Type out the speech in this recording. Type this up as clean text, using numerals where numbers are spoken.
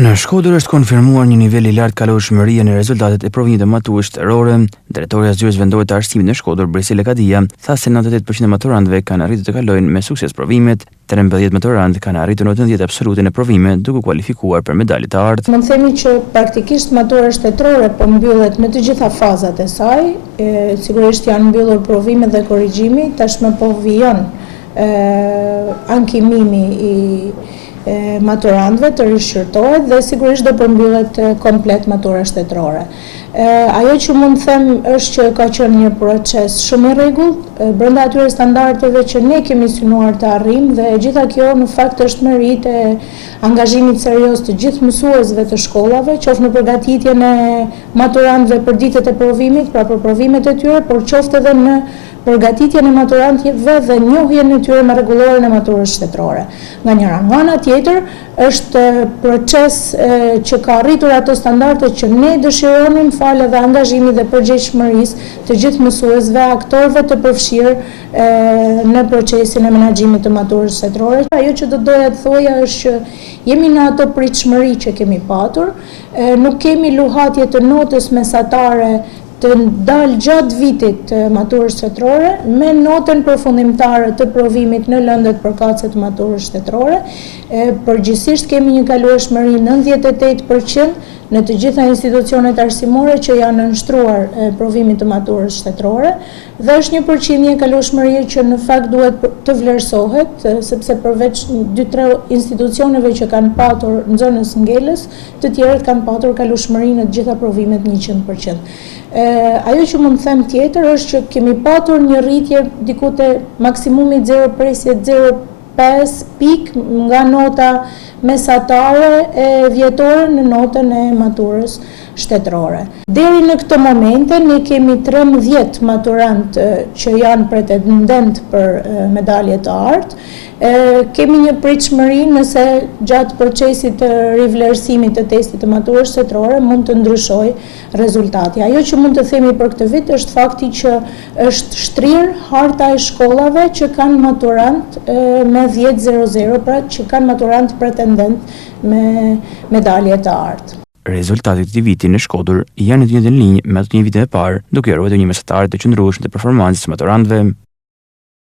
Në Shkodër është konfirmuar një nivel I lartë kalojshmërie në rezultatet e provimit të maturës shtetërore. Drejtoria e Zyrës Vendore të Arsimit në Shkodër, Brisile Kadia, tha se 98% e maturantëve kanë arritur të kalojnë me sukses provimet, 13 maturantë kanë arritur në 90 absolute në provime, duke kualifikuar për medalje të artë. Mund themi që praktikisht matura shtetërore po mbyllet me të gjitha fazat e saj, sigurisht janë mbyllur provimet dhe korrigjimi, tashmë po vijon ankimimi I maturantëve të rishqyrtohet dhe sigurisht do përmbyllet komplet matura shtetërore. Ajo që mund të them është që ka qenë një proces shumë I rregullt, brenda atyre standardeve që ne kemi synuar të arrijmë dhe gjitha kjo në fakt është merit e angazhimit serioz të gjithë mësuesve të shkollave, qoftë në përgatitjen e maturantëve për ditët e provimit, pra për provimet e tyre, por qoftë edhe në përgatitjen e maturantëve dhe njohjen e tyre me rregulloren e maturës shtetërore. Nga njëra ana tjetër është proces që ka arritur ato standarde që ne dëshironim falë dhe angazhimit dhe përgjegjshmërisë të gjithë mësuesve, aktorëve të përfshirë në procesin e menaxhimit të maturës shtetërore. Ajo që do doja të thoja është që jemi në ato pritshmëri që kemi patur, nuk kemi luhatje të notës mesatare të dalë gjatë vitit maturës shtetërore me notën përfundimtare të provimit në lëndët përkatëse të maturës shtetërore. Përgjithsisht kemi një kalueshmëri 98% në të gjitha institucionet arsimore që janë nënshtruar provimit të maturës shtetërore dhe është një përqindje kalueshmërie që në fakt duhet të vlerësohet, sepse përveç 2-3 institucioneve që kanë patur në zonës Ngelës, të tjerët kanë patur kalueshmëri në të gjitha provimet 100%. Ajo që mund të them tjetër është që kemi patur një rritje diku te maksimumi 0.05 pik nga nota mesatare e vjetore në notën e maturës shtetërore. Deri në këtë momente ne kemi 13 maturantë që janë pretendent për medalje të artë. Kemi një pritshmëri nëse gjatë procesit të rivlerësimit të testit të maturës shtetërore mund të ndryshojë rezultati. Ajo që mund të themi për këtë vit është fakti që është shtrirë harta e shkollave që kanë maturant me 10.00, pra që kanë maturant pretendent me medalje të artë. Rezultatet e vitit në Shkodër janë në të njëjtën linjë me ato të një viti më parë, duke ruajtur një mesatar të qëndrueshme të performancës së maturantëve.